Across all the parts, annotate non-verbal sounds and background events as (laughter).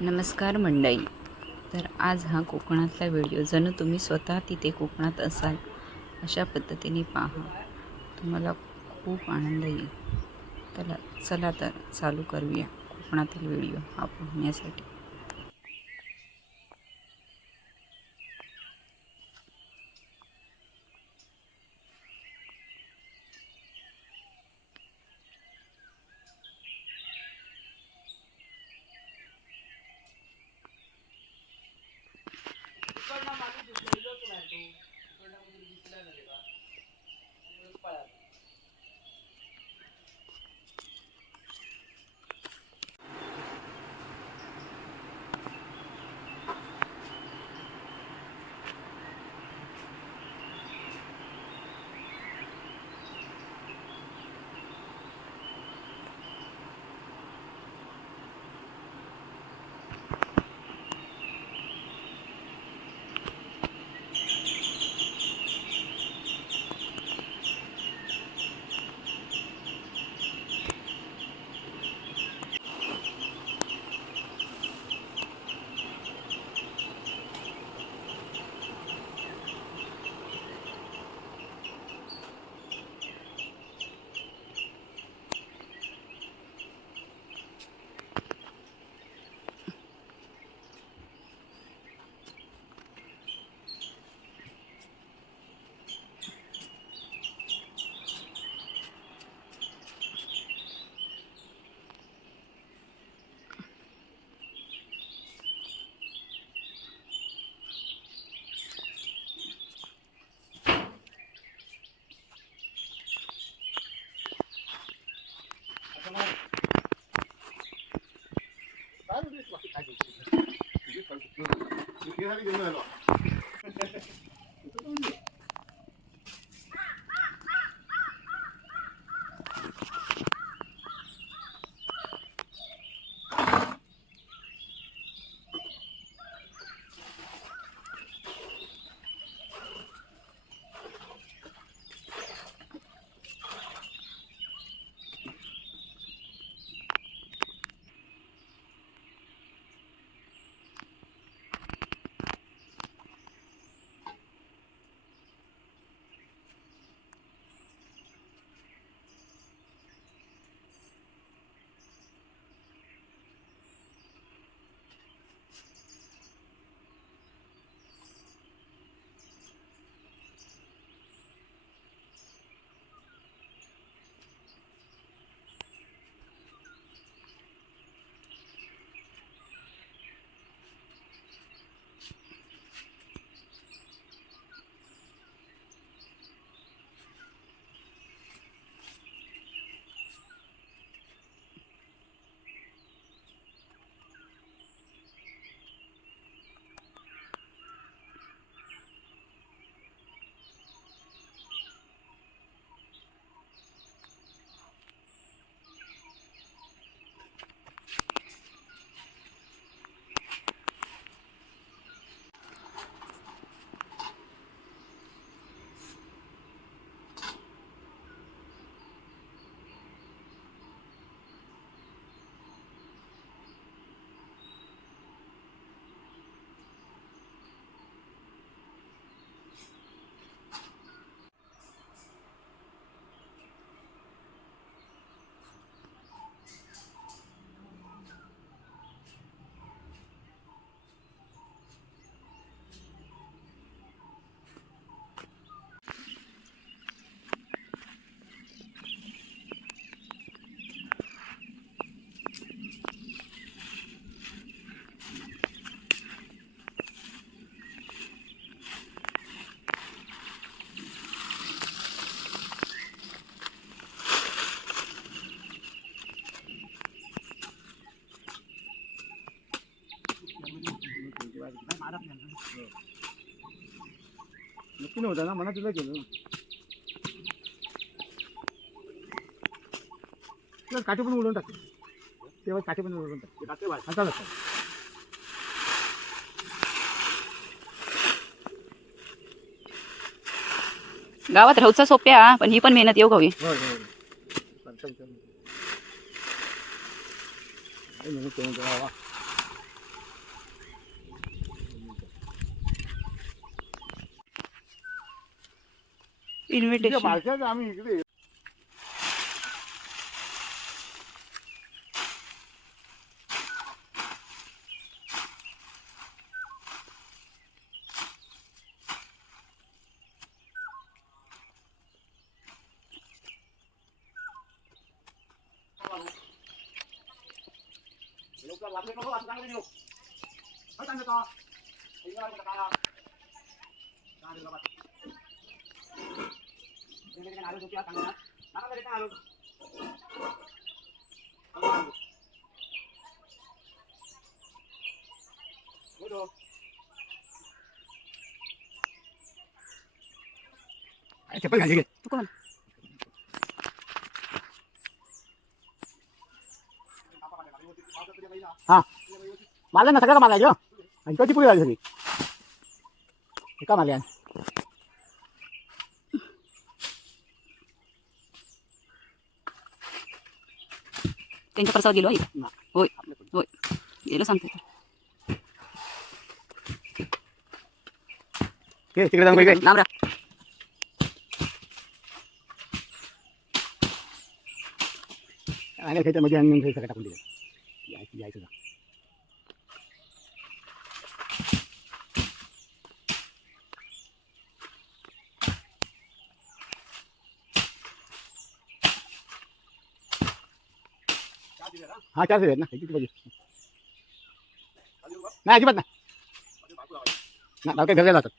नमस्कार मंडळी. तर आज हा कोकणातला व्हिडिओ. जणू तुम्ही स्वतः तिथे कोकणात असाल अशा पद्धतीने पहा. तुम्हाला खूप आनंद येईल. त्याला चला तर चालू करूया कोकणातील व्हिडिओ हा पाहण्यासाठी 你看没个卖了 नक्की नव्हता ना? मला तुला केलं काठी पण उडवून टाकते तेव्हा काठी पण उडवून टाकते गावात राहूचा सोप्या पण ही पण मेहनत येऊ हवी होय होय चालतं, चालतं. हे म्हणून करून ठेवा, वा. इन्व्हिटेशन मालक्याच आम्ही इकडे चप्पल घाली घे तू कोण हा मारलं ना सगळं मारला आणि कधी पुढे झाली सगळी एका मारल्या त्यांच्या प्रसाद गेलो आहे. होय होय. गेलो सांगते. लांब राहा. आणि त्याच्यामध्ये आणि नंतर सगळं टाकून दिलं यायचं यायचं हा चार आहेत ना. किती पाहिजे नाही अजिबात नाही. नाही काय घरला जातात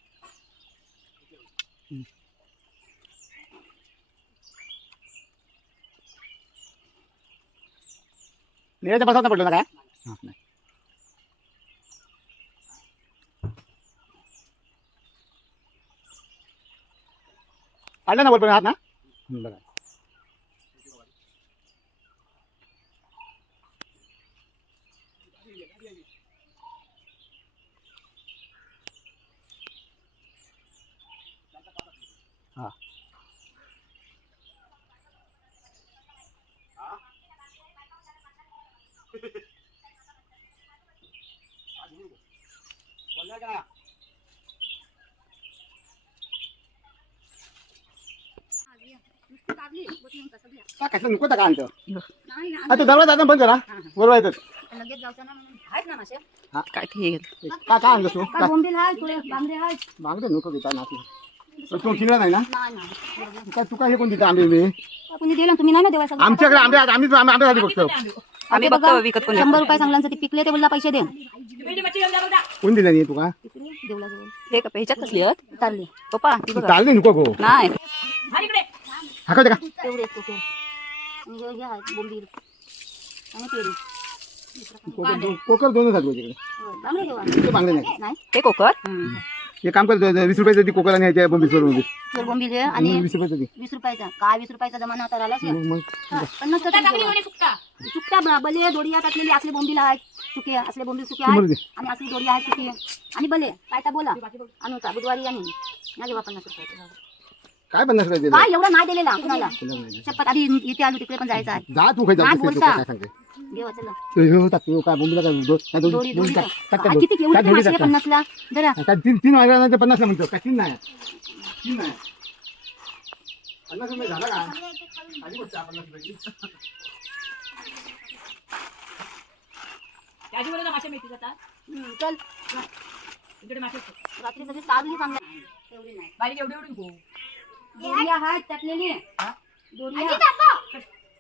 निराच्या बसवता पडलं ना काय? हा, नाही. काढलं ना बोलतो हात ना? हं, बघा. कसं नको का आणतं? हा तो दरवाजा आता बंद करा. बरोबर येतात लगेच जाऊचं ना म्हणून आहेत ना मासे. काय ते का काय आणलं तू? काय बोंबील आहे थोडे बांगडे आहेत. मागतो नको तू नाही ना? नाही नाही. काय तू काय हे कोण देता आंबे बे कोणी दिलं तुम्ही नाही ना देवा सगळं आमच्याकडे आंबे आहेत, आम्ही आम्ही आंब्यासाठी बघतो. आम्ही बघा, विकत कोण शंभर रुपये सांगला ते पिकले ते बोलला पैसे दे. कोण दिलं नाही तुका देवला जवळ ते का ह्याच्यात कसली उतारली पप्पा ती तू बघा. चालले नको गो. नाही. हाकवते का? तेवढे आणि हे- आहेत बोंबील. आणि पेरू कोकर दोन- कोकर दोनच आहेत तिकडे. हो, ते नाही. नाही? कोकर? हे काम करतो वीस रुपयाचं ती कोकर आणि ह्याच्या बंबी सोडून. दे. चोर बोंबील आहे आणि वीस रुपयाचं ती वीस रुपयाचा. काय वीस रुपयाचा जमाना आता आलाच मग मग पन्नास ब- बले दोडिया टाकलेली असले बोंबील आहेत सुके असले बोंबील सुके शंभर आहेत आणि असली दोडी आहेत सुकी आणि बले काय तर बोला. आणू बुधवारी आणि नाही देवा पन्नास रुपयाचा काय पन्नास रुपये दिले काय एवढं नाही दिलेला कुणाला? नाही. शपथ आधी इथे आलो तिकडे पण जायचं आहे. जा तू काय नाही बोलता. काय देवा चला. तो टाक, काय बोंबीला काय काय दोडी दोडी टाक, टाक किती एवढी दोडी मासे. पन्नासला जरा. आता तीन तीन नंतर पन्नासला म्हणतो. का तीन नाही? तीन नाही? पन्नास रुपये झाला का? आधी बघ, पन्नास रुपयाची. हम्म, चल. रात्री सगळी चांगली. एवढी नाही. आहेत त्यातलेली. दोडिया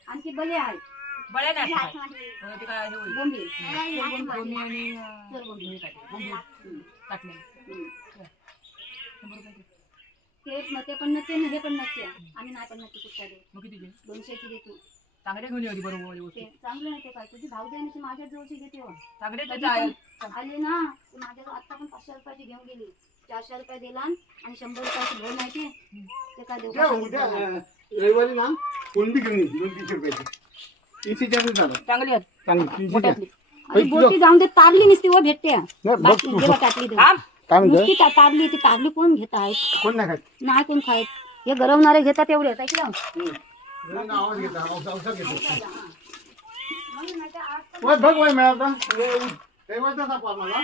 आणखी बले आहेत. बोंबील चल बोंबील. हम्म. हे न- ते पण नसते ना हे पण नसते आम्ही नाही पण नसते सुट्ट्या देऊ? दोनशेची देतो. ते चांगलं नाही ते काय तुझी भाऊ जाईन माझ्या जवळची घेते हो. कधी पण आले ना तू माझ्या आता पण पाचशे रुपयाची घेऊन गेली. चारशे रुपये दिला आणि शंभर रुपयाची माहिती ते काय उद्या. अं, रविवारी ना कोणती घेऊन दोन तीनशे रुपयाची. झालं. चांगली आहेत चांगली तीनशे मोठ्यातली. अरे किलो. बोटी जाऊन दे तारली नसती व भेटते. नाही, बघ बाकी तू. देवा त्यातली देऊ. काय म्हणतो नुसती ता- तारली ती तारली कोण घेत आहेत कोण नाही खात? नाही कोण खायत हे गरवणारे घेतात एवढे ऐकलं? आवाज घेतो. वय बघ वय मिळाला रविवारचा सापा मला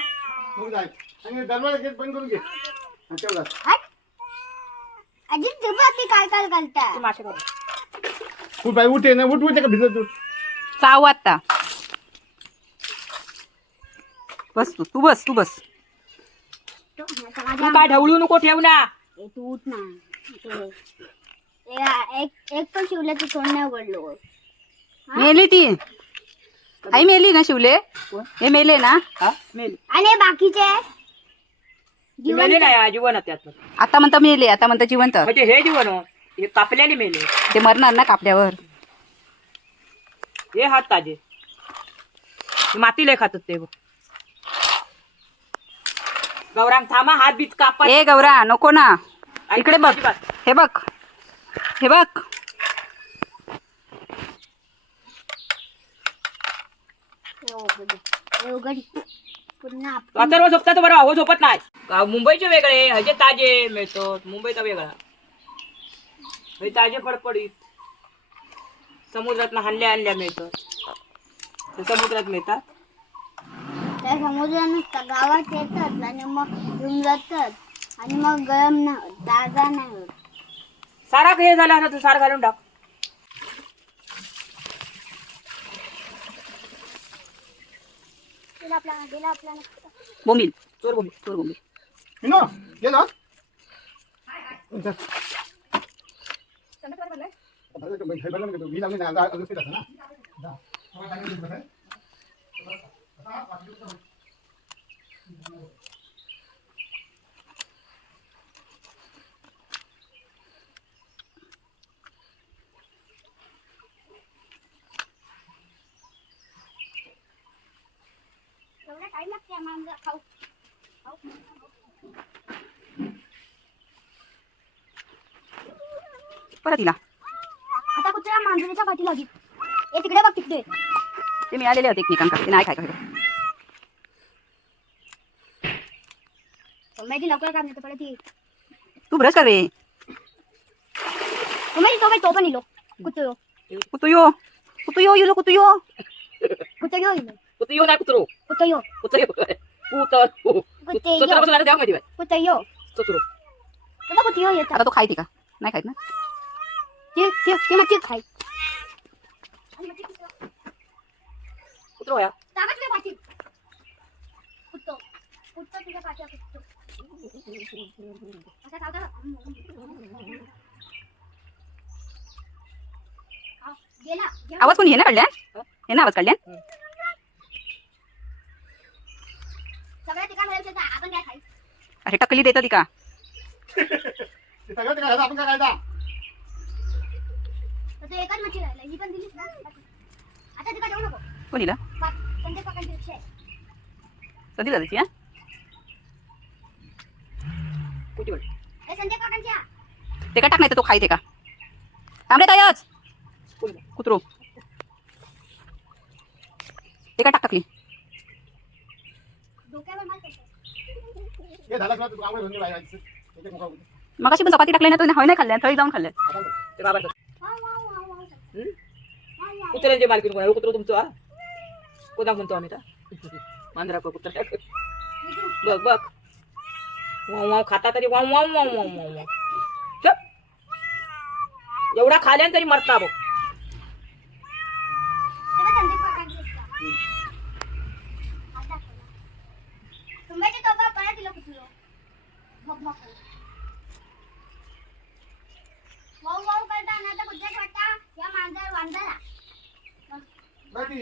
मग जाय. आणि दरवाजा गेट बंद करून घे. आणि तेवढाच आजी तुम्ही ती काय काय घालता मासे खाऊ. उठ बाई उठ ये ना उठ उठ का भिजत तू चाव आता. बस तू तू बस तू बस. तो काय ढवळू नको ठेव ना. तू उठ ना. एक एक पण शिवलं तर तोंड नाही उघडलो मेली ती? आई मेली ना शिवले? हे मेले ना? हा मेले। आणि बाकीचे? मेले नाही जीवन आता. म्हणता मेले आता म्हणता जिवंत. म्हणजे हे जीवन हो. हे कापल्याने मेले. ते मरणार ना कापल्यावर. हे हात ताजे. हे माती लय खातात ते बघ. गौरांग थांबा हात बीत कापा ए गौरा नको ना. इकडे बघ. हे बघ. हे बघ. अथर्व झोपता तर बरं अहो झोपत नाही. गाव- मुंबईचे वेगळे हजे ताजे मिळतात मुंबईचा वेगळा. हे ताजे फडफडीत. समुद्रात हानल्या आणल्या मिळतात ते समुद्रात मिळतात. त्या समुद्रानं गावात येतात आणि मग जातात. आणि मग गरम नाही होत ताजा नाही होत. सारा हे झाला ना तर सार घालून टाक तुला आपल्याला गेला आपल्याला बोंबील चोर बोंबी चोर बोंबील मिनो ये ना मी लावले ना आता अजून असं ना जा. थोडा टाइम देत बसाय. एवढा टाइम लागते आम्हाला खाऊ परत तिला आता कुत्रा मांजरीच्या पाठी लागेल ए तिकडे बघ तिकडे. ते मिळालेले होते एकमेकांकडे. ते नाही काय माहिती लवकर काम नाही तर परत ये. तू ब्रश कर रे. माहिती तो तो पण इलो. कुत्रो कुतू यो कुतू यो युलो कुतू यो. कुत्रो इलो येऊ नाही कुत्रो कुत्रो यो कुत्र कुत्र यो बसून द्या माहिती बाय कुत्रो यो तुला आता तो खायते का नाही खायत ना ते ते खाय कुत्रो या पाठी कुत्तो कुत्तो तुझ्या पाठी आहे, कुत्तो आता खाऊ का? आवाज कोणी हे ना काढल्या हे ना आवाज काढल्या सगळ्या ठिकाणी बाहेर फिरता. आपण काय खायचं अरे टकली देतात ती का? (laughs) ते सगळं ते काय आपण काय करायचा तर तो एकच मच्छी राहिला ही पण दिलीस ना? आता तिला देऊ नको. कोणीला? पाच पंचवीस पकांची रिक्षा आहे? कधी जायची हा? कुठे बघ. ए संजय काकांची हा. ते का टाक नाही तर तो खायते का? थांबरे तायच. कुत्रो. ते का टाक टाकली डोक्यावर मार करतो. हे झालं का तू आंघोळ घालून राहायचं त्याच्या मुखावर. मगाशी पण चपाती टाकली ना तो हवे नाही खाल्ल्या थळी जाऊन खाल्ल्या. बघ. ते बाबा. कुत्र्यांचे मालकीन कोण आहे? कुत्रो तुमचं हा? कोणा म्हणतो आम्ही तर? मांजरा कुत्रा? बघ बघ. वाव वाव खाता तरी wow wow wow wow wow. एवढा खाल्यान तरी मरता बघ तेव्हा संजय काकांची रिक्षा. आता खोला. तुंबाची टोपा परत दिलं कुठलं भोक भोक करत. वाव वाव करताना आता कुठल्याच वाटता या मांजर वांजरा बरं, ती हे बाई बाजूचं, ते धुता. बघ या. सरकं तो. टोक सरकं. काय व्हिडिओ काढतो माताचं? मुलीचे धुता. माझा मला दे. जसं की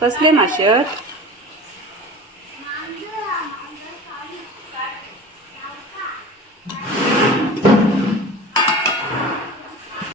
कसले माशे